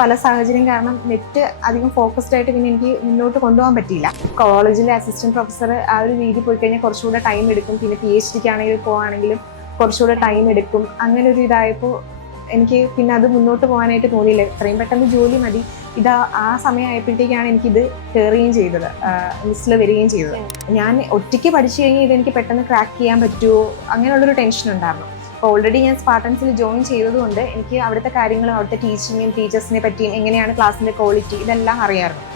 പല സാഹചര്യം കാരണം നെറ്റ് അധികം ഫോക്കസ്ഡ് ആയിട്ട് പിന്നെ എനിക്ക് മുന്നോട്ട് കൊണ്ടുപോകാൻ പറ്റിയില്ല. കോളേജിലെ അസിസ്റ്റന്റ് പ്രൊഫസർ ആ ഒരു രീതി പോയി കഴിഞ്ഞാൽ കുറച്ചുകൂടെ ടൈം എടുക്കും. പിന്നെ PhD ആണെങ്കിലും പോവാണെങ്കിലും കുറച്ചുകൂടെ ടൈം എടുക്കും. അങ്ങനെ ഒരു ഇതായപ്പോൾ എനിക്ക് പിന്നെ അത് മുന്നോട്ട് പോകാനായിട്ട് തോന്നിയില്ല. എത്രയും പെട്ടെന്ന് ജോലി മതി. ആ സമയമായപ്പോഴത്തേക്കാണ് എനിക്കിത് കയറുകയും ചെയ്തത്, ലിസ്റ്റിൽ വരികയും ചെയ്തത്. ഞാൻ ഒറ്റയ്ക്ക് പഠിച്ചു കഴിഞ്ഞാൽ ഇതെനിക്ക് പെട്ടെന്ന് ക്രാക്ക് ചെയ്യാൻ പറ്റുമോ അങ്ങനെയുള്ളൊരു ടെൻഷൻ ഉണ്ടായിരുന്നു. അപ്പോൾ ഓൾറെഡി ഞാൻ സ്പാർട്ടൻസിൽ ജോയിൻ ചെയ്തതുകൊണ്ട് എനിക്ക് അവിടുത്തെ കാര്യങ്ങളും അവിടുത്തെ ടീച്ചിങ്ങും ടീച്ചേഴ്സിനെ പറ്റിയും എങ്ങനെയാണ് ക്ലാസ്സിൻ്റെ ക്വാളിറ്റി ഇതെല്ലാം അറിയാമായിരുന്നു.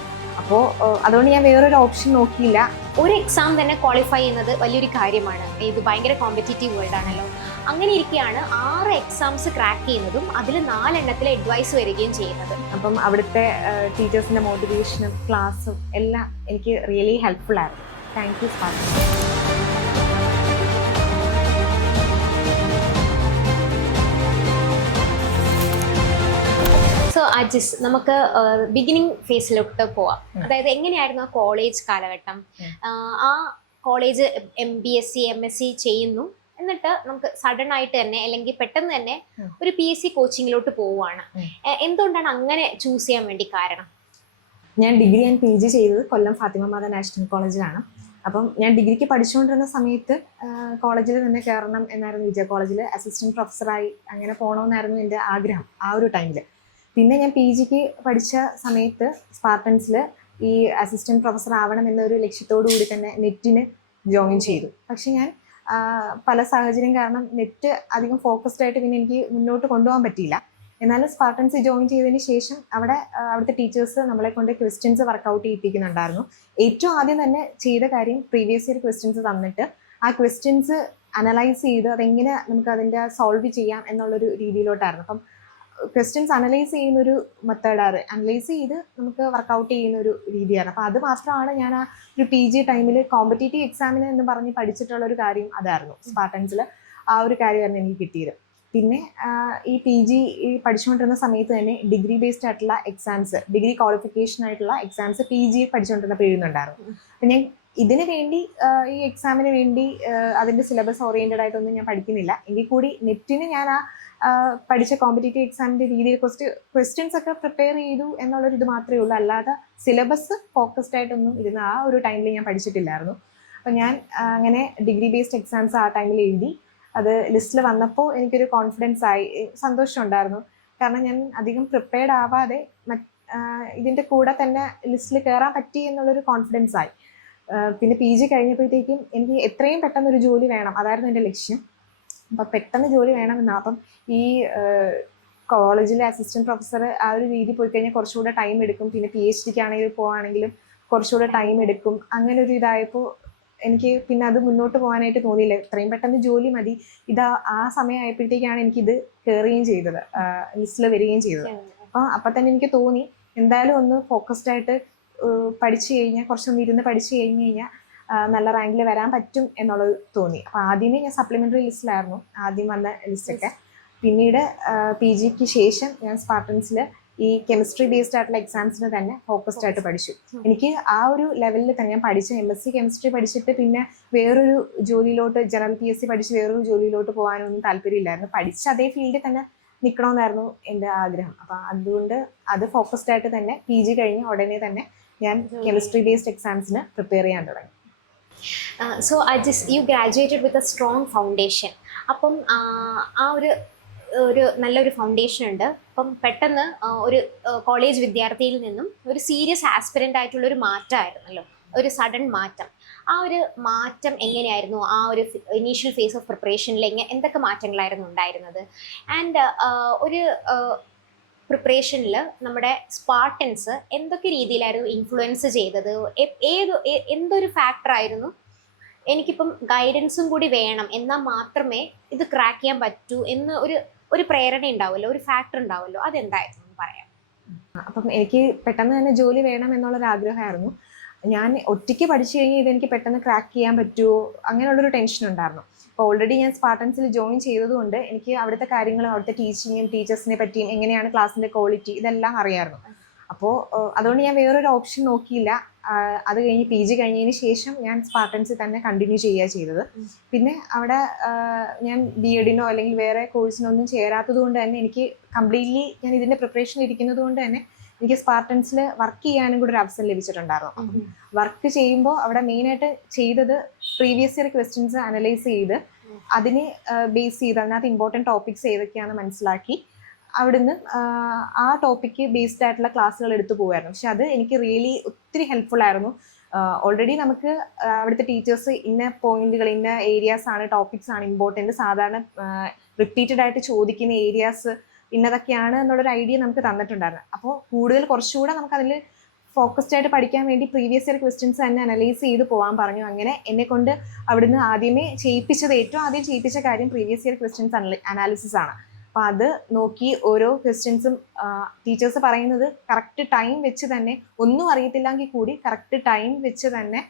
അപ്പോൾ അതുകൊണ്ട് ഞാൻ വേറൊരു ഓപ്ഷൻ നോക്കിയില്ല. ഒരു എക്സാം തന്നെ ക്വാളിഫൈ ചെയ്യുന്നത് വലിയൊരു കാര്യമാണ്. ഇത് ഭയങ്കര കോമ്പറ്റീറ്റീവ് വേൾഡ് ആണല്ലോ. അങ്ങനെ ഇരിക്കുകയാണ് 6 എക്സാംസ് ക്രാക്ക് ചെയ്യുന്നതും അതിൽ 4 എണ്ണത്തിൽ അഡ്വൈസ് വരികയും ചെയ്യുന്നത്. അപ്പം അവിടുത്തെ ടീച്ചേഴ്സിൻ്റെ മോട്ടിവേഷനും ക്ലാസ്സും എല്ലാം എനിക്ക് റിയലി ഹെൽപ്ഫുൾ ആയിരുന്നു. Thank you Spartan. So Ajis, നമുക്ക് ബിഗിനിങ് ഫേസിലോട്ട് പോവാം. അതായത് എങ്ങനെയായിരുന്നു ആ കോളേജ് കാലഘട്ടം? ആ കോളേജ് MBSc MSc ചെയ്യുന്നു, എന്നിട്ട് നമുക്ക് സഡൻ ആയിട്ട് തന്നെ അല്ലെങ്കിൽ പെട്ടെന്ന് തന്നെ ഒരു PSc കോച്ചിങ്ങിലോട്ട് പോവുകയാണ്. എന്തുകൊണ്ടാണ് അങ്ങനെ ചൂസ് ചെയ്യാൻ വേണ്ടി കാരണം? ഞാൻ ഡിഗ്രി ആൻഡ് PG ചെയ്തത് കൊല്ലം ഫാത്തിമ മാതാ നാഷണൽ കോളേജിലാണ്. അപ്പം ഞാൻ ഡിഗ്രിക്ക് പഠിച്ചുകൊണ്ടിരുന്ന സമയത്ത് കോളേജിൽ തന്നെ കയറണം എന്നായിരുന്നു. വിജയ കോളേജിൽ അസിസ്റ്റന്റ് പ്രൊഫസറായി അങ്ങനെ പോകണമെന്നായിരുന്നു എൻ്റെ ആഗ്രഹം ആ ഒരു ടൈമിൽ. പിന്നെ ഞാൻ PGക്ക് പഠിച്ച സമയത്ത് സ്പാർട്ടൻസിൽ ഈ അസിസ്റ്റന്റ് പ്രൊഫസർ ആവണം എന്നൊരു ലക്ഷ്യത്തോടു കൂടി തന്നെ നെറ്റിന് ജോയിൻ ചെയ്തു. പക്ഷെ ഞാൻ പല സാഹചര്യം കാരണം നെറ്റ് അധികം ഫോക്കസ്ഡ് ആയിട്ട് പിന്നെ എനിക്ക് മുന്നോട്ട് കൊണ്ടുപോകാൻ പറ്റിയില്ല. എന്നാലും സ്പാർട്ടൻസ് ജോയിൻ ചെയ്തതിന് ശേഷം അവിടുത്തെ ടീച്ചേഴ്സ് നമ്മളെ കൊണ്ട് ക്വസ്റ്റ്യൻസ് വർക്കൗട്ട് ചെയ്യിപ്പിക്കുന്നുണ്ടായിരുന്നു. ഏറ്റവും ആദ്യം തന്നെ ചെയ്ത കാര്യം പ്രീവിയസ് ഇയർ ക്വസ്റ്റ്യൻസ് തന്നിട്ട് ആ ക്വസ്റ്റ്യൻസ് അനലൈസ് ചെയ്ത് അതെങ്ങനെ നമുക്ക് അതിൻ്റെ സോൾവ് ചെയ്യാം എന്നുള്ളൊരു രീതിയിലോട്ടായിരുന്നു. അപ്പം ക്വസ്റ്റ്യൻസ് അനലൈസ് ചെയ്യുന്നൊരു മെത്തേഡാണ്, അനലൈസ് ചെയ്ത് നമുക്ക് വർക്കൗട്ട് ചെയ്യുന്ന ഒരു രീതിയാണ്. അപ്പോൾ അത് മാത്രമാണ് ഞാൻ ആ ഒരു PG ടൈമിൽ കോമ്പറ്റേറ്റീവ് എക്സാമിന് എന്ന് പറഞ്ഞ് പഠിച്ചിട്ടുള്ള ഒരു കാര്യം അതായിരുന്നു. സ്പാർട്ടൻസിൽ ആ ഒരു കാര്യമായിരുന്നു എനിക്ക് കിട്ടിയത്. പിന്നെ ഈ PG പഠിച്ചുകൊണ്ടിരുന്ന സമയത്ത് തന്നെ ഡിഗ്രി ബേസ്ഡ് ആയിട്ടുള്ള എക്സാംസ്, ഡിഗ്രി ക്വാളിഫിക്കേഷൻ ആയിട്ടുള്ള എക്സാംസ് PG പഠിച്ചുകൊണ്ടിരുന്നപ്പോൾ എഴുതുന്നുണ്ടായിരുന്നു. അപ്പം ഞാൻ ഇതിന് വേണ്ടി ഈ എക്സാമിന് വേണ്ടി അതിൻ്റെ സിലബസ് ഓറിയൻറ്റഡ് ആയിട്ടൊന്നും ഞാൻ പഠിക്കുന്നില്ല. എങ്കിൽ കൂടി നെറ്റിന് ഞാൻ പഠിച്ച കോമ്പറ്റേറ്റീവ് എക്സാമിൻ്റെ രീതിയിൽ ക്വസ്റ്റ്യൻസ് ഒക്കെ പ്രിപ്പയർ ചെയ്തു എന്നുള്ളൊരു ഇത് മാത്രമേ ഉള്ളൂ. അല്ലാതെ സിലബസ് ഫോക്കസ്ഡ് ആയിട്ടൊന്നും ഇരുന്ന് ആ ഒരു ടൈമിൽ ഞാൻ പഠിച്ചിട്ടില്ലായിരുന്നു. അപ്പം ഞാൻ അങ്ങനെ ഡിഗ്രി ബേസ്ഡ് എക്സാംസ് ആ ടൈമിൽ എഴുതി. അത് ലിസ്റ്റിൽ വന്നപ്പോൾ എനിക്കൊരു കോൺഫിഡൻസ് ആയി, സന്തോഷം ഉണ്ടായിരുന്നു. കാരണം ഞാൻ അധികം പ്രിപ്പയർഡ് ആവാതെ ഇതിൻ്റെ കൂടെ തന്നെ ലിസ്റ്റിൽ കയറാൻ പറ്റി എന്നുള്ളൊരു കോൺഫിഡൻസ് ആയി. പിന്നെ PG കഴിഞ്ഞപ്പോഴത്തേക്കും എനിക്ക് എത്രയും പെട്ടെന്നൊരു ജോലി വേണം, അതായിരുന്നു എൻ്റെ ലക്ഷ്യം. അപ്പം പെട്ടെന്ന് ജോലി വേണമെന്നാണ്. അപ്പം ഈ കോളേജിലെ അസിസ്റ്റന്റ് പ്രൊഫസർ ആ ഒരു രീതി പോയി കഴിഞ്ഞാൽ കുറച്ചുകൂടെ ടൈം എടുക്കും. പിന്നെ PhD ആണെങ്കിലും പോവാണെങ്കിലും കുറച്ചുകൂടെ ടൈം എടുക്കും. അങ്ങനെ ഒരു ഇതായപ്പോൾ എനിക്ക് പിന്നെ അത് മുന്നോട്ട് പോകാനായിട്ട് തോന്നിയില്ല. എത്രയും പെട്ടെന്ന് ജോലി മതി. ആ സമയമായപ്പോഴത്തേക്കാണ് എനിക്കിത് കയറുകയും ചെയ്തത്, ലിസ്റ്റിൽ വരികയും ചെയ്തത്. അപ്പം തന്നെ എനിക്ക് തോന്നി എന്തായാലും ഒന്ന് ഫോക്കസ്ഡ് ആയിട്ട് പഠിച്ചു കഴിഞ്ഞാൽ, കുറച്ചൊന്ന് ഇരുന്ന് പഠിച്ചു കഴിഞ്ഞാൽ നല്ല റാങ്കിൽ വരാൻ പറ്റും എന്നുള്ളത് തോന്നി. അപ്പോൾ ആദ്യമേ ഞാൻ സപ്ലിമെൻ്ററി ലിസ്റ്റിലായിരുന്നു ആദ്യം വന്ന ലിസ്റ്റൊക്കെ. പിന്നീട് PGക്ക് ശേഷം ഞാൻ സ്പാർട്ടൻസിൽ ഈ കെമിസ്ട്രി ബേസ്ഡ് ആയിട്ടുള്ള എക്സാംസിന് തന്നെ ഫോക്കസ്ഡ് ആയിട്ട് പഠിച്ചു. എനിക്ക് ആ ഒരു ലെവലിൽ തന്നെ ഞാൻ പഠിച്ച MSc കെമിസ്ട്രി പഠിച്ചിട്ട് പിന്നെ വേറൊരു ജോലിയിലോട്ട് ജനറൽ PSc പഠിച്ച് വേറൊരു ജോലിയിലോട്ട് പോകാനൊന്നും താല്പര്യമില്ലായിരുന്നു. പഠിച്ച അതേ ഫീൽഡിൽ തന്നെ നിൽക്കണമെന്നായിരുന്നു എൻ്റെ ആഗ്രഹം. അപ്പം അതുകൊണ്ട് അത് ഫോക്കസ്ഡ് ആയിട്ട് തന്നെ PG കഴിഞ്ഞ് ഉടനെ തന്നെ ഞാൻ കെമിസ്ട്രി ബേസ്ഡ് എക്സാംസിന് പ്രിപ്പയർ ചെയ്യാൻ തുടങ്ങി. So Ajis, you graduated with a strong foundation. അപ്പം ആ ഒരു നല്ലൊരു ഫൗണ്ടേഷൻ ഉണ്ട്. അപ്പം പെട്ടെന്ന് ഒരു കോളേജ് വിദ്യാർത്ഥിയിൽ നിന്നും ഒരു സീരിയസ് ആസ്പിരൻ്റ് ആയിട്ടുള്ളൊരു മാറ്റമായിരുന്നല്ലോ, ഒരു സഡൻ മാറ്റം. ആ ഒരു മാറ്റം എങ്ങനെയായിരുന്നു? ആ ഒരു ഇനീഷ്യൽ ഫേസ് ഓഫ് പ്രിപ്പറേഷനിൽ എന്തൊക്കെ മാറ്റങ്ങളായിരുന്നു ഉണ്ടായിരുന്നത്? ആൻഡ് ഒരു പ്രിപ്പറേഷനിൽ നമ്മുടെ സ്പാർട്ടൻസ് എന്തൊക്കെ രീതിയിലായിരുന്നു ഇൻഫ്ലുവൻസ് ചെയ്തത്? എന്തൊരു ഫാക്ടറായിരുന്നു എനിക്കിപ്പം ഗൈഡൻസും കൂടി വേണം എന്നാൽ മാത്രമേ ഇത് ക്രാക്ക് ചെയ്യാൻ പറ്റൂ എന്ന് ഒരു പ്രേരണ ഉണ്ടാവുമല്ലോ, ഒരു ഫാക്ടർ ഉണ്ടാവുമല്ലോ, അതെന്തായിരുന്നു പറയാം? അപ്പം എനിക്ക് പെട്ടെന്ന് തന്നെ ജോലി വേണം എന്നുള്ളൊരു ആഗ്രഹമായിരുന്നു. ഞാൻ ഒറ്റയ്ക്ക് പഠിച്ചു കഴിഞ്ഞാൽ ഇതെനിക്ക് പെട്ടെന്ന് ക്രാക്ക് ചെയ്യാൻ പറ്റുമോ അങ്ങനെയുള്ളൊരു ടെൻഷൻ ഉണ്ടായിരുന്നു. അപ്പോൾ ഓൾറെഡി ഞാൻ സ്പാർട്ടൻസിൽ ജോയിൻ ചെയ്തതുകൊണ്ട് എനിക്ക് അവിടുത്തെ കാര്യങ്ങളും അവിടുത്തെ ടീച്ചിങ്ങും ടീച്ചേഴ്സിനെ പറ്റിയും എങ്ങനെയാണ് ക്ലാസ്സിൻ്റെ ക്വാളിറ്റി ഇതെല്ലാം അറിയാമായിരുന്നു. അപ്പോൾ അതുകൊണ്ട് ഞാൻ വേറൊരു ഓപ്ഷൻ നോക്കിയില്ല. അത് കഴിഞ്ഞ് PG കഴിഞ്ഞതിന് ശേഷം ഞാൻ സ്പാർട്ടൻസിൽ തന്നെ കണ്ടിന്യൂ ചെയ്യുക ചെയ്തത്. പിന്നെ അവിടെ ഞാൻ BEdനോ അല്ലെങ്കിൽ വേറെ കോഴ്സിനോ ഒന്നും ചേരാത്തത് കൊണ്ട് തന്നെ എനിക്ക് കംപ്ലീറ്റ്ലി ഞാൻ ഇതിൻ്റെ പ്രിപ്പറേഷൻ ഇരിക്കുന്നത് കൊണ്ട് തന്നെ എനിക്ക് സ്പാർട്ടൻസിൽ വർക്ക് ചെയ്യാനും കൂടെ ഒരു അവസരം ലഭിച്ചിട്ടുണ്ടായിരുന്നു. വർക്ക് ചെയ്യുമ്പോൾ അവിടെ മെയിനായിട്ട് ചെയ്തത് പ്രീവിയസ് ഇയർ ക്വസ്റ്റ്യൻസ് അനലൈസ് ചെയ്ത് അതിനെ ബേസ് ചെയ്ത് അതിനകത്ത് ഇമ്പോർട്ടൻറ്റ് ടോപ്പിക്സ് ഏതൊക്കെയാണെന്ന് മനസ്സിലാക്കി അവിടുന്ന് ആ ടോപ്പിക്ക് ബേസ്ഡ് ആയിട്ടുള്ള ക്ലാസ്സുകൾ എടുത്തു പോകുമായിരുന്നു. പക്ഷെ അത് എനിക്ക് റിയലി ഒത്തിരി ഹെൽപ്ഫുൾ ആയിരുന്നു. ഓൾറെഡി നമുക്ക് അവിടുത്തെ ടീച്ചേഴ്സ് ഇന്ന പോയിന്റുകൾ, ഇന്ന ഏരിയാസ് ആണ്, ടോപ്പിക്സ് ആണ് ഇമ്പോർട്ടൻറ്റ്, സാധാരണ റിപ്പീറ്റഡ് ആയിട്ട് ചോദിക്കുന്ന ഏരിയാസ് ഇന്നതൊക്കെയാണ് എന്നുള്ളൊരു ഐഡിയ നമുക്ക് തന്നിട്ടുണ്ടായിരുന്നു. അപ്പോൾ കൂടുതൽ കുറച്ചുകൂടെ നമുക്ക് അതിൽ ഫോക്കസ്ഡ് ആയിട്ട് പഠിക്കാൻ വേണ്ടി പ്രീവിയസ് ഇയർ ക്വസ്റ്റ്യൻസ് തന്നെ അനലൈസ് ചെയ്ത് പോകാൻ പറഞ്ഞു. അങ്ങനെ എന്നെ കൊണ്ട് അവിടുന്ന് ഏറ്റവും ആദ്യം ചെയ്യിപ്പിച്ച കാര്യം പ്രീവിയസ് ഇയർ ക്വസ്റ്റ്യൻസ് അനാലിസിസ് ആണ്. അപ്പോൾ അത് നോക്കി ഓരോ ക്വസ്റ്റ്യൻസും ടീച്ചേഴ്സ് പറയുന്നത് കറക്റ്റ് ടൈം വെച്ച് തന്നെ, ഒന്നും അറിയത്തില്ലെങ്കിൽ കൂടി കറക്റ്റ് ടൈം വെച്ച് തന്നെ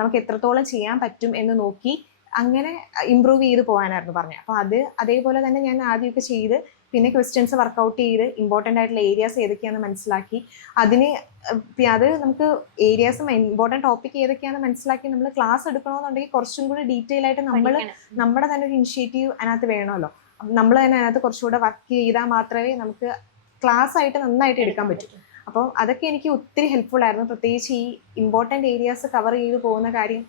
നമുക്ക് എത്രത്തോളം ചെയ്യാൻ പറ്റും എന്ന് നോക്കി അങ്ങനെ ഇമ്പ്രൂവ് ചെയ്ത് പോകാനായിരുന്നു പറഞ്ഞത്. അപ്പോൾ അതേപോലെ തന്നെ ഞാൻ ആദ്യമൊക്കെ ചെയ്ത് പിന്നെ ക്വസ്റ്റ്യൻസ് വർക്കൗട്ട് ചെയ്ത് ഇമ്പോർട്ടൻ്റ് ആയിട്ടുള്ള ഏരിയാസ് ഏതൊക്കെയാണെന്ന് മനസ്സിലാക്കി അത് നമുക്ക് ഏരിയാസും ഇമ്പോർട്ടൻറ്റ് ടോപ്പിക് ഏതൊക്കെയാണെന്ന് മനസ്സിലാക്കി നമ്മൾ ക്ലാസ് എടുക്കണമെന്നുണ്ടെങ്കിൽ കുറച്ചും കൂടി ഡീറ്റെയിൽ ആയിട്ട് നമ്മുടെ തന്നെ ഒരു ഇനിഷ്യേറ്റീവ് അതിനകത്ത് വേണമല്ലോ. നമ്മൾ തന്നെ അതിനകത്ത് കുറച്ചുകൂടെ വർക്ക് ചെയ്താൽ മാത്രമേ നമുക്ക് ക്ലാസ് ആയിട്ട് നന്നായിട്ട് എടുക്കാൻ പറ്റൂ. അപ്പോൾ അതൊക്കെ എനിക്ക് ഒത്തിരി ഹെൽപ്ഫുൾ ആയിരുന്നു. പ്രത്യേകിച്ച് ഈ ഇമ്പോർട്ടൻ്റ് ഏരിയാസ് കവർ ചെയ്ത് പോകുന്ന കാര്യം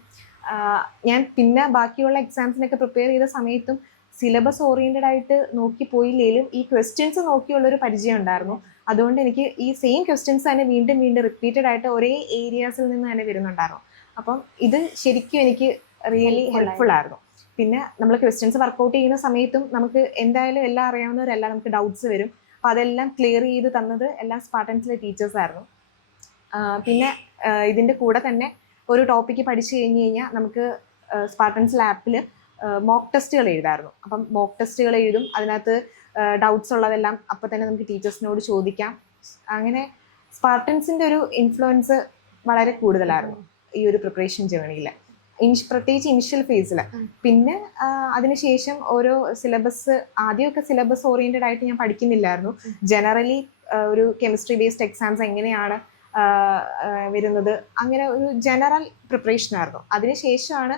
ഞാൻ പിന്നെ ബാക്കിയുള്ള എക്സാംസിനൊക്കെ പ്രിപ്പയർ ചെയ്ത സമയത്തും സിലബസ് ഓറിയൻറ്റഡ് ആയിട്ട് നോക്കി പോയില്ലെങ്കിലും ഈ ക്വസ്റ്റ്യൻസ് നോക്കിയുള്ളൊരു പരിചയം ഉണ്ടായിരുന്നു. അതുകൊണ്ട് എനിക്ക് ഈ സെയിം ക്വസ്റ്റ്യൻസ് തന്നെ വീണ്ടും വീണ്ടും റിപ്പീറ്റഡ് ആയിട്ട് ഒരേ ഏരിയാസിൽ നിന്ന് തന്നെ വരുന്നുണ്ടായിരുന്നു. അപ്പം ഇത് ശരിക്കും എനിക്ക് റിയലി ഹെൽപ്ഫുൾ ആയിരുന്നു. പിന്നെ നമ്മൾ ക്വസ്റ്റ്യൻസ് വർക്കൗട്ട് ചെയ്യുന്ന സമയത്തും നമുക്ക് എന്തായാലും എല്ലാം അറിയാവുന്നവരല്ല, നമുക്ക് ഡൗട്ട്സ് വരും. അപ്പോൾ അതെല്ലാം ക്ലിയർ ചെയ്ത് തന്നത് എല്ലാം സ്പാർട്ടൻസിലെ ടീച്ചേഴ്സ് ആയിരുന്നു. പിന്നെ ഇതിൻ്റെ കൂടെ തന്നെ ഒരു ടോപ്പിക്ക് പഠിച്ചു കഴിഞ്ഞാൽ നമുക്ക് സ്പാർട്ടൻസ് ലാപ്പിൽ മോക്ക് ടെസ്റ്റുകൾ എഴുതായിരുന്നു. അപ്പം മോക്ക് ടെസ്റ്റുകൾ എഴുതും, അതിനകത്ത് ഡൗട്ട്സ് ഉള്ളതെല്ലാം അപ്പം തന്നെ നമുക്ക് ടീച്ചേഴ്സിനോട് ചോദിക്കാം. അങ്ങനെ സ്പാർട്ടൻസിൻ്റെ ഒരു ഇൻഫ്ലുവൻസ് വളരെ കൂടുതലായിരുന്നു ഈ ഒരു പ്രിപ്പറേഷൻ ജേർണിയിൽ, പ്രത്യേകിച്ച് ഇനിഷ്യൽ ഫേസിൽ. പിന്നെ അതിനുശേഷം ഓരോ സിലബസ്, ആദ്യമൊക്കെ സിലബസ് ഓറിയൻറ്റഡ് ആയിട്ട് ഞാൻ പഠിക്കുന്നില്ലായിരുന്നു. ജനറലി ഒരു കെമിസ്ട്രി ബേസ്ഡ് എക്സാംസ് എങ്ങനെയാണ് വരുന്നത്, അങ്ങനെ ഒരു ജനറൽ പ്രിപ്പറേഷൻ ആയിരുന്നു. അതിനുശേഷമാണ്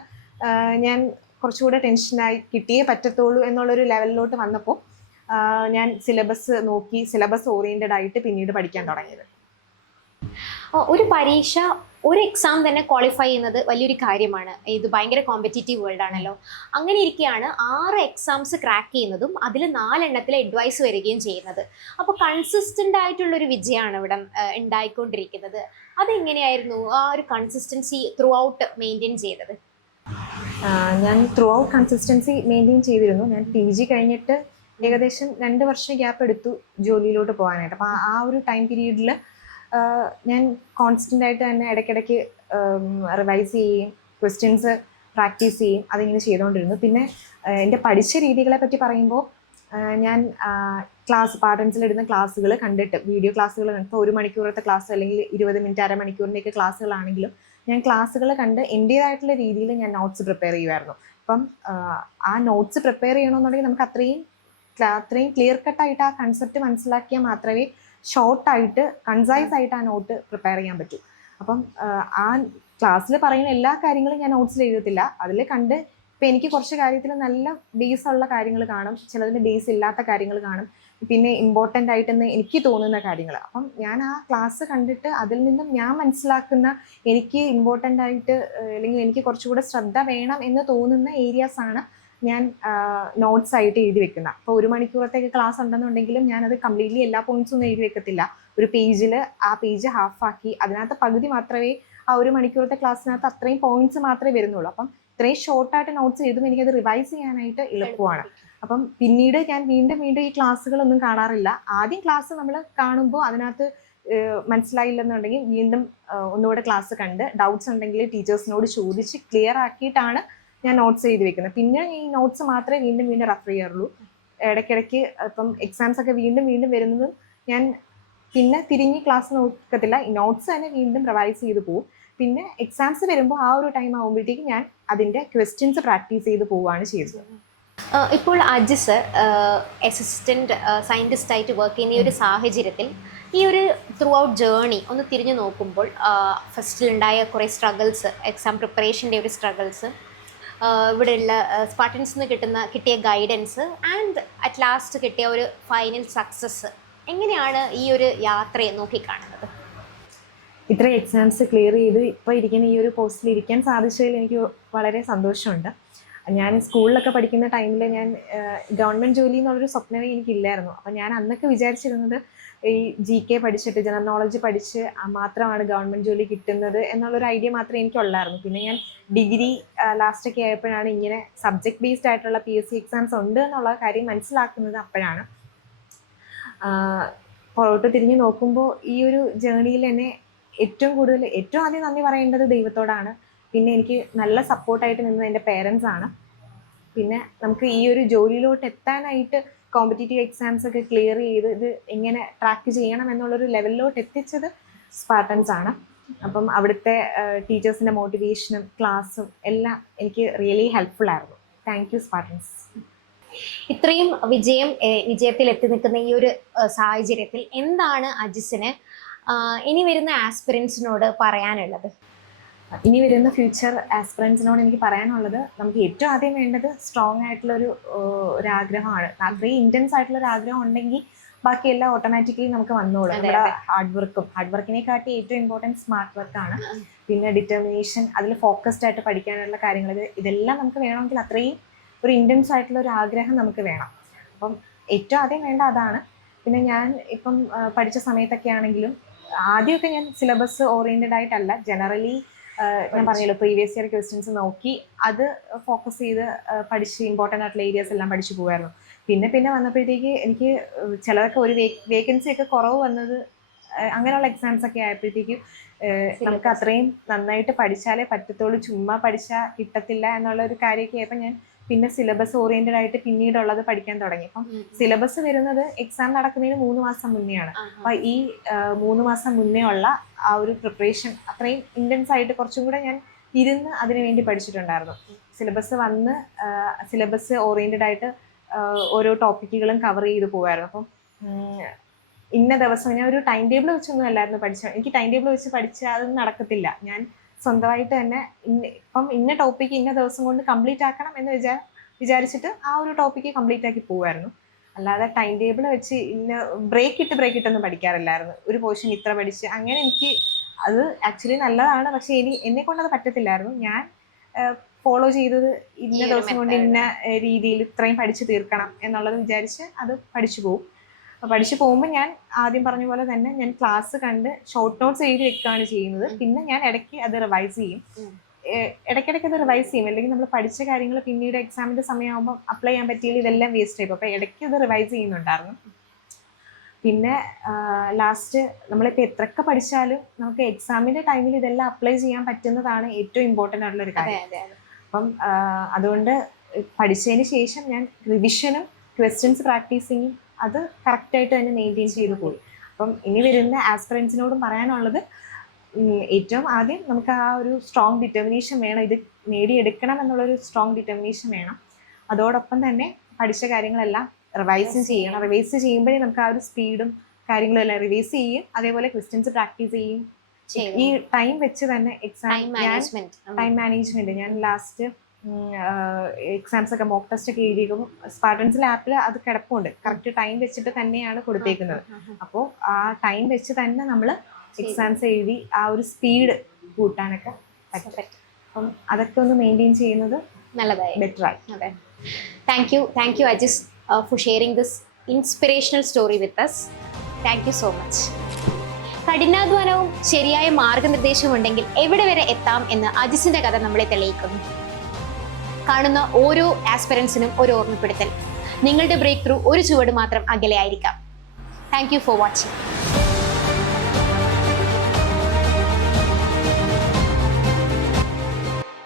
ഞാൻ കുറച്ചുകൂടെ ടെൻഷനായി കിട്ടിയേ പറ്റത്തുള്ളൂ എന്നുള്ളൊരു ലെവലിലോട്ട് വന്നപ്പോൾ ഞാൻ സിലബസ് നോക്കി സിലബസ് ഓറിയൻറ്റഡ് ആയിട്ട് പിന്നീട് പഠിക്കാൻ തുടങ്ങിയത്. ഒരു പരീക്ഷ, ഒരു എക്സാം തന്നെ ക്വാളിഫൈ ചെയ്യുന്നത് വലിയൊരു കാര്യമാണ്. ഇത് ഭയങ്കര കോമ്പറ്റീറ്റീവ് വേൾഡ് ആണല്ലോ. അങ്ങനെ ഇരിക്കുകയാണ് 6 എക്സാംസ് ക്രാക്ക് ചെയ്യുന്നതും അതിൽ 4 എണ്ണത്തിൽ അഡ്വൈസ് വരികയും ചെയ്യുന്നത്. അപ്പോൾ കൺസിസ്റ്റൻ്റ് ആയിട്ടുള്ളൊരു വിജയമാണ് ഇവിടെ ഉണ്ടായിക്കൊണ്ടിരിക്കുന്നത്. അതെങ്ങനെയായിരുന്നു ആ ഒരു കൺസിസ്റ്റൻസി ത്രൂ ഔട്ട് മെയിൻറ്റെയിൻ ചെയ്തത്? ഞാൻ ത്രൂ ഔട്ട് കൺസിസ്റ്റൻസി മെയിൻറ്റെയിൻ ചെയ്തിരുന്നു. ഞാൻ PG കഴിഞ്ഞിട്ട് ഏകദേശം 2 വർഷം ഗ്യാപ്പ് എടുത്തു ജോലിയിലോട്ട് പോകാനായിട്ട്. അപ്പോൾ ആ ഒരു ടൈം പീരീഡിൽ ഞാൻ കോൺസ്റ്റൻ്റ് ആയിട്ട് തന്നെ ഇടയ്ക്കിടയ്ക്ക് റിവൈസ് ചെയ്യുകയും ക്വസ്റ്റ്യൻസ് പ്രാക്ടീസ് ചെയ്യും, അതിങ്ങനെ ചെയ്തുകൊണ്ടിരുന്നു. പിന്നെ എൻ്റെ പഠിച്ച രീതികളെ പറ്റി പറയുമ്പോൾ ഞാൻ പാർട്ടൻസിലിടുന്ന ക്ലാസ്സുകൾ കണ്ടിട്ട്, വീഡിയോ ക്ലാസ്സുകൾ കണ്ടിട്ട് 1 മണിക്കൂറത്തെ ക്ലാസ് അല്ലെങ്കിൽ 20 മിനിറ്റ് അരമണിക്കൂറിൻ്റെയൊക്കെ ക്ലാസ്സുകളാണെങ്കിലും ഞാൻ ക്ലാസ്സുകൾ കണ്ട് എൻ്റേതായിട്ടുള്ള രീതിയിൽ ഞാൻ നോട്ട്സ് പ്രിപ്പയർ ചെയ്യുമായിരുന്നു. അപ്പം ആ നോട്ട്സ് പ്രിപ്പയർ ചെയ്യണമെന്നുണ്ടെങ്കിൽ നമുക്ക് അത്രയും ക്ലിയർ കട്ടായിട്ട് ആ കൺസെപ്റ്റ് മനസ്സിലാക്കിയാൽ മാത്രമേ ഷോർട്ടായിട്ട് കൺസൈസ് ആയിട്ട് ആ നോട്ട് പ്രിപ്പയർ ചെയ്യാൻ പറ്റൂ. അപ്പം ആ ക്ലാസ്സിൽ പറയുന്ന എല്ലാ കാര്യങ്ങളും ഞാൻ നോട്ട്സിൽ എഴുതത്തില്ല, അതിൽ കണ്ട് ഇപ്പം എനിക്ക് കുറച്ച് കാര്യത്തിൽ നല്ല ബേസ് ഉള്ള കാര്യങ്ങൾ കാണും, ചിലതിന് ബേസ് ഇല്ലാത്ത കാര്യങ്ങൾ കാണും, പിന്നെ ഇമ്പോർട്ടൻ്റ് ആയിട്ടെന്ന് എനിക്ക് തോന്നുന്ന കാര്യങ്ങൾ. അപ്പം ഞാൻ ആ ക്ലാസ് കണ്ടിട്ട് അതിൽ നിന്നും ഞാൻ മനസ്സിലാക്കുന്ന, എനിക്ക് ഇമ്പോർട്ടൻ്റ് ആയിട്ട് അല്ലെങ്കിൽ എനിക്ക് കുറച്ചുകൂടെ ശ്രദ്ധ വേണം എന്ന് തോന്നുന്ന ഏരിയാസാണ് ഞാൻ നോട്ട്സ് ആയിട്ട് എഴുതി വെക്കുന്നത്. അപ്പോൾ 1 മണിക്കൂറത്തേക്ക് ക്ലാസ് ഉണ്ടെന്നുണ്ടെങ്കിലും ഞാനത് കംപ്ലീറ്റ്ലി എല്ലാ പോയിന്റ്സും ഒന്നും എഴുതി വെക്കത്തില്ല. ഒരു പേജിൽ ആ പേജ് ഹാഫാക്കി അതിനകത്ത് പകുതി മാത്രമേ ആ 1 മണിക്കൂറത്തെ ക്ലാസ്സിനകത്ത് അത്രയും പോയിന്റ്സ് മാത്രമേ വരുന്നുള്ളൂ. അപ്പം ഇത്രയും ഷോർട്ടായിട്ട് നോട്ട്സ് എഴുതുമ്പോൾ എനിക്കത് റിവൈസ് ചെയ്യാനായിട്ട് എളുപ്പമാണ്. അപ്പം പിന്നീട് ഞാൻ വീണ്ടും ഈ ക്ലാസ്സുകളൊന്നും കാണാറില്ല. ആദ്യം ക്ലാസ് നമ്മൾ കാണുമ്പോൾ അതിനകത്ത് മനസ്സിലായില്ലെന്നുണ്ടെങ്കിൽ വീണ്ടും ഒന്നുകൂടെ ക്ലാസ് കണ്ട് ഡൗട്ട്സ് ഉണ്ടെങ്കിൽ ടീച്ചേഴ്സിനോട് ചോദിച്ച് ക്ലിയർ ആക്കിയിട്ടാണ് ഞാൻ നോട്ട്സ് എഴുതി വെക്കുന്നത്. പിന്നെ ഈ നോട്ട്സ് മാത്രമേ വീണ്ടും റെഫർ ചെയ്യാറുള്ളൂ. ഇടയ്ക്കിടയ്ക്ക് ഇപ്പം എക്സാംസ് ഒക്കെ വീണ്ടും വരുന്നതും ഞാൻ പിന്നെ തിരിഞ്ഞ് ക്ലാസ് നോക്കത്തില്ല, ഈ നോട്ട്സ് തന്നെ വീണ്ടും റിവൈസ് ചെയ്ത് പോകും. പിന്നെ എക്സാംസ് വരുമ്പോൾ ആ ഒരു ടൈം ആകുമ്പോഴത്തേക്ക് ഞാൻ അതിൻ്റെ ക്വസ്റ്റ്യൻസ് പ്രാക്ടീസ് ചെയ്ത് പോവുകയാണ് ചെയ്യുന്നത്. ഇപ്പോൾ അജിസ് അസിസ്റ്റൻറ്റ് സയൻറ്റിസ്റ്റായിട്ട് വർക്ക് ചെയ്യുന്ന ഈ ഒരു സാഹചര്യത്തിൽ ഈ ഒരു ത്രൂ ഔട്ട് ജേർണി ഒന്ന് തിരിഞ്ഞു നോക്കുമ്പോൾ ഫസ്റ്റിലുണ്ടായ കുറേ സ്ട്രഗിൾസ്, എക്സാം പ്രിപ്പറേഷൻ്റെ ഒരു സ്ട്രഗിൾസ്, ഇവിടെയുള്ള സ്പാർട്ടൻസിൽ നിന്ന് കിട്ടിയ ഗൈഡൻസ് ആൻഡ് അറ്റ് ലാസ്റ്റ് കിട്ടിയ ഒരു ഫൈനൽ സക്സസ്, എങ്ങനെയാണ് ഈ ഒരു യാത്രയെ നോക്കിക്കാണുന്നത്? ഇത്രയും എക്സാംസ് ക്ലിയർ ചെയ്ത് ഇപ്പോൾ ഇരിക്കുന്ന ഈ ഒരു പോസ്റ്റിൽ ഇരിക്കാൻ സാധിച്ചതിൽ എനിക്ക് വളരെ സന്തോഷമുണ്ട്. ഞാൻ സ്കൂളിലൊക്കെ പഠിക്കുന്ന ടൈമിൽ ഞാൻ ഗവൺമെൻറ് ജോലി എന്നുള്ളൊരു സ്വപ്നമേ എനിക്കില്ലായിരുന്നു. അപ്പം ഞാൻ അന്നൊക്കെ വിചാരിച്ചിരുന്നത് ഈ GK പഠിച്ചിട്ട് ജനറൽ നോളജ് പഠിച്ച് മാത്രമാണ് ഗവൺമെൻറ് ജോലി കിട്ടുന്നത് എന്നുള്ളൊരു ഐഡിയ മാത്രമേ എനിക്കുള്ളായിരുന്നു. പിന്നെ ഞാൻ ഡിഗ്രി ലാസ്റ്റൊക്കെ ആയപ്പോഴാണ് ഇങ്ങനെ സബ്ജക്ട് ബേസ്ഡ് ആയിട്ടുള്ള PSC എക്സാംസ് ഉണ്ട് എന്നുള്ള കാര്യം മനസ്സിലാക്കുന്നത് അപ്പോഴാണ്. പുറകോട്ട് തിരിഞ്ഞ് നോക്കുമ്പോൾ ഈ ഒരു ജേണിയിൽ എന്നെ ഏറ്റവും ആദ്യം നന്ദി പറയേണ്ടത് ദൈവത്തോടാണ്. പിന്നെ എനിക്ക് നല്ല സപ്പോർട്ടായിട്ട് നിന്നത് എൻ്റെ പേരൻസ് ആണ്. പിന്നെ നമുക്ക് ഈ ഒരു ജോലിയിലോട്ട് എത്താനായിട്ട് കോമ്പറ്റേറ്റീവ് എക്സാംസ് ഒക്കെ ക്ലിയർ ചെയ്ത് ഇത് എങ്ങനെ ട്രാക്ക് ചെയ്യണം എന്നുള്ളൊരു ലെവലിലോട്ട് എത്തിച്ചത് സ്പാർട്ടൻസ് ആണ്. അപ്പം അവിടുത്തെ ടീച്ചേഴ്സിൻ്റെ മോട്ടിവേഷനും ക്ലാസ്സും എല്ലാം എനിക്ക് റിയലി ഹെൽപ്ഫുൾ ആയിരുന്നു. Thank you Spartans. ഇത്രയും വിജയത്തിൽ എത്തി നിൽക്കുന്ന ഈ ഒരു സാഹചര്യത്തിൽ എന്താണ് അജിസിന് ഇനി വരുന്ന ആസ്പിറൻസിനോട് പറയാനുള്ളത്? ഇനി വരുന്ന ഫ്യൂച്ചർ ആസ്പിറൻസിനോട് എനിക്ക് പറയാനുള്ളത്, നമുക്ക് ഏറ്റവും ആദ്യം വേണ്ടത് സ്ട്രോങ് ആയിട്ടുള്ളൊരു ആഗ്രഹമാണ്. അത്രയും ഇൻറ്റൻസ് ആയിട്ടുള്ളൊരു ആഗ്രഹം ഉണ്ടെങ്കിൽ ബാക്കിയെല്ലാം ഓട്ടോമാറ്റിക്കലി നമുക്ക് വന്നോളും. നമ്മുടെ ഹാർഡ് വർക്കിനെക്കാട്ടി ഏറ്റവും ഇമ്പോർട്ടൻറ്റ് സ്മാർട്ട് വർക്കാണ്. പിന്നെ ഡിറ്റർമിനേഷൻ, അതിൽ ഫോക്കസ്ഡ് ആയിട്ട് പഠിക്കാനുള്ള കാര്യങ്ങൾ, ഇതെല്ലാം നമുക്ക് വേണമെങ്കിൽ അത്രയും ഒരു ഇൻറ്റൻസ് ആയിട്ടുള്ള ഒരു ആഗ്രഹം നമുക്ക് വേണം. അപ്പം ഏറ്റവും ആദ്യം വേണ്ട അതാണ്. പിന്നെ ഞാൻ ഇപ്പം പഠിച്ച സമയത്തൊക്കെ ആണെങ്കിലും ആദ്യമൊക്കെ ഞാൻ സിലബസ് ഓറിയൻറ്റഡ് ആയിട്ടല്ല, ജനറലി ഞാൻ പറഞ്ഞല്ലോ പ്രീവിയസ് ഇയർ ക്വസ്റ്റ്യൻസ് നോക്കി അത് ഫോക്കസ് ചെയ്ത് പഠിച്ച് ഇമ്പോർട്ടൻ്റ് ആയിട്ടുള്ള ഏരിയാസ് എല്ലാം പഠിച്ചു പോകുമായിരുന്നു. പിന്നെ വന്നപ്പോഴത്തേക്ക് എനിക്ക് ചിലതൊക്കെ ഒരു വേക്കൻസി ഒക്കെ കുറവ് വന്നത്, അങ്ങനെയുള്ള എക്സാംസ് ഒക്കെ ആയപ്പോഴത്തേക്കും നമുക്ക് അത്രയും നന്നായിട്ട് പഠിച്ചാലേ പറ്റത്തുള്ളൂ, ചുമ്മാ പഠിച്ചാൽ കിട്ടത്തില്ല എന്നുള്ള ഒരു കാര്യമൊക്കെ ആയപ്പോൾ ഞാൻ പിന്നെ സിലബസ് ഓറിയൻറ്റഡ് ആയിട്ട് പിന്നീടുള്ളത് പഠിക്കാൻ തുടങ്ങി. അപ്പം സിലബസ് വരുന്നത് എക്സാം നടക്കുന്നതിന് 3 മാസം മുന്നെയാണ്. അപ്പം ഈ 3 മാസം മുന്നേ ഉള്ള ആ ഒരു പ്രിപ്പറേഷൻ അത്രയും ഇൻറ്റൻസ് ആയിട്ട് കുറച്ചും കൂടെ ഞാൻ ഇരുന്ന് അതിനു വേണ്ടി പഠിച്ചിട്ടുണ്ടായിരുന്നു. സിലബസ് ഓറിയൻറ്റഡ് ആയിട്ട് ഓരോ ടോപ്പിക്കുകളും കവർ ചെയ്ത് പോകുമായിരുന്നു. അപ്പം ഇന്ന ദിവസം ഞാൻ ഒരു ടൈം ടേബിൾ വെച്ചൊന്നും അല്ലായിരുന്നു പഠിച്ചത്. എനിക്ക് ടൈം ടേബിൾ വെച്ച് പഠിച്ചാൽ അതൊന്നും നടക്കത്തില്ല. ഞാൻ സ്വന്തമായിട്ട് തന്നെ ഇന്ന ടോപ്പിക്ക് ഇന്ന ദിവസം കൊണ്ട് കംപ്ലീറ്റ് ആക്കണം എന്ന് വിചാരിച്ചിട്ട് ആ ഒരു ടോപ്പിക്ക് കംപ്ലീറ്റ് ആക്കി പോകുമായിരുന്നു. അല്ലാതെ ടൈം ടേബിൾ വെച്ച് ബ്രേക്ക് ഇട്ടൊന്നും പഠിക്കാറില്ലായിരുന്നു. ഒരു പോർഷൻ ഇത്ര പഠിച്ച് അങ്ങനെ എനിക്ക് അത് ആക്ച്വലി നല്ലതാണ്, പക്ഷേ എന്നെ കൊണ്ടത് പറ്റത്തില്ലായിരുന്നു. ഞാൻ ഫോളോ ചെയ്തത് ഇന്ന ദിവസം കൊണ്ട് ഇന്ന രീതിയിൽ ഇത്രയും പഠിച്ച് തീർക്കണം എന്നുള്ളത് വിചാരിച്ച് അത് പഠിച്ചു പോകുമ്പോൾ ഞാൻ ആദ്യം പറഞ്ഞ പോലെ തന്നെ ഞാൻ ക്ലാസ് കണ്ട് ഷോർട്ട് നോട്ട്സ് എഴുതി വെക്കുകയാണ് ചെയ്യുന്നത്. പിന്നെ ഞാൻ ഇടയ്ക്ക് അത് റിവൈസ് ചെയ്യും. അല്ലെങ്കിൽ നമ്മൾ പഠിച്ച കാര്യങ്ങൾ പിന്നീട് എക്സാമിൻ്റെ സമയമാകുമ്പോൾ അപ്ലൈ ചെയ്യാൻ പറ്റിയില്ല, ഇതെല്ലാം വേസ്റ്റ് ആയിപ്പോൾ. അപ്പോൾ ഇടയ്ക്ക് അത് റിവൈസ് ചെയ്യുന്നുണ്ടായിരുന്നു. പിന്നെ ലാസ്റ്റ് നമ്മളിപ്പോൾ എത്രയൊക്കെ പഠിച്ചാലും നമുക്ക് എക്സാമിൻ്റെ ടൈമിൽ ഇതെല്ലാം അപ്ലൈ ചെയ്യാൻ പറ്റുന്നതാണ് ഏറ്റവും ഇമ്പോർട്ടൻ്റ് ആയിട്ടുള്ളൊരു കാര്യം. അപ്പം അതുകൊണ്ട് പഠിച്ചതിന് ശേഷം ഞാൻ റിവിഷനും ക്വസ്റ്റ്യൻസ് പ്രാക്ടീസിങ്ങും അത് കറക്റ്റായിട്ട് തന്നെ മെയിൻറ്റെയിൻ ചെയ്തു പോയി. അപ്പം ഇനി വരുന്ന ആസ്പിറൻസിനോടും പറയാനുള്ളത്, ഏറ്റവും ആദ്യം നമുക്ക് ആ ഒരു സ്ട്രോങ് ഡിറ്റർമിനേഷൻ വേണം. ഇത് നേടിയെടുക്കണം എന്നുള്ളൊരു സ്ട്രോങ് ഡിറ്റർമിനേഷൻ വേണം. അതോടൊപ്പം തന്നെ പഠിച്ച കാര്യങ്ങളെല്ലാം റിവൈസ് ചെയ്യുമ്പോഴേ നമുക്ക് ആ ഒരു സ്പീഡും കാര്യങ്ങളും എല്ലാം റിവൈസ് ചെയ്യും. അതേപോലെ ക്വസ്റ്റ്യൻസ് പ്രാക്ടീസ് ചെയ്യും. ഈ ടൈം വെച്ച് തന്നെ ടൈം മാനേജ്മെന്റ് ഞാൻ ലാസ്റ്റ് എക്സാംസ് ഒക്കെ മോക്ക് ടെസ്റ്റ് ഒക്കെ എഴുതിയിരിക്കുമ്പോൾ സ്പാർട്ടൻസിലെ ആപ്പിൽ അത് കിടപ്പുണ്ട്. കറക്റ്റ് ടൈം വെച്ചിട്ട് തന്നെയാണ് കൊടുത്തേക്കുന്നത്. അപ്പോൾ ആ ടൈം വെച്ച് തന്നെ നമ്മൾ എക്സാംസ് എഴുതി ആ ഒരു സ്പീഡ് കൂട്ടാനൊക്കെ പറ്റും. അപ്പം അതൊക്കെ ഒന്ന് മെയിൻറ്റെയിൻ ചെയ്യുന്നത് നല്ലതായി, ബെറ്ററായി. അതെ. Thank you Ajis for sharing this inspirational story with us. Thank you so much. കഠിനാധ്വാനവും ശരിയായ മാർഗനിർദ്ദേശവും ഉണ്ടെങ്കിൽ എവിടെ വരെ എത്താം എന്ന് അജിസിന്റെ കഥ നമ്മളെ തെളിയിക്കുന്നു. കാണുന്ന ഓരോ ആസ്പിറൻസിനും ഒരു ഓർമ്മപ്പെടുത്തൽ. നിങ്ങളുടെ ബ്രേക്ക് ത്രൂ ഒരു ചുവട് മാത്രം അകലെയായിരിക്കാം. Thank you for watching.